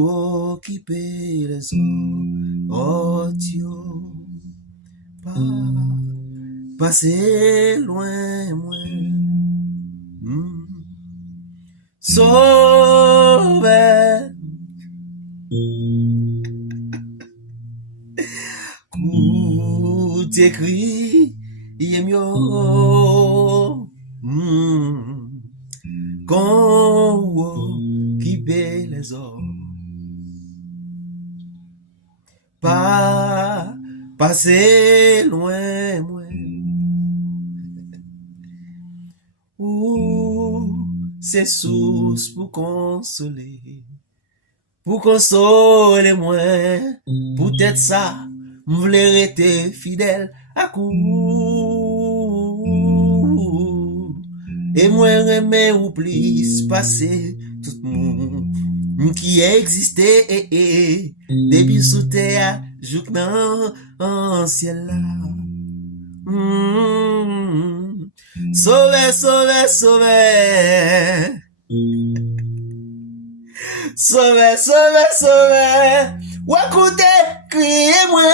occuper les autres, pas passer loin, moins. Sauver, coup t'écris, il mieux, qu'on occuper les autres. Pas passer loin, moins. Ou c'est source pour consoler moi. Peut-être ça, m'v'lais rester fidèle à coup. Et moi remets ou plus passer tout le monde qui existait depuis sous terre, jouk dans en ciel là. Sauver, sauver, sauver. Sauver, sauver, sauver. Ou écoutez, criez-moi.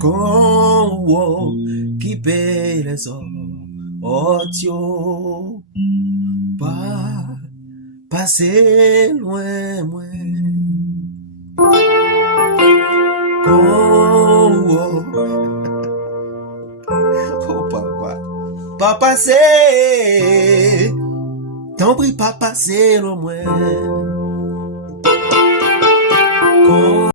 Qu'on qui paie les hommes. Oh, pas passer loin, moins. Oh, papa. Pas passer. T'en prie, pas passer, le moins.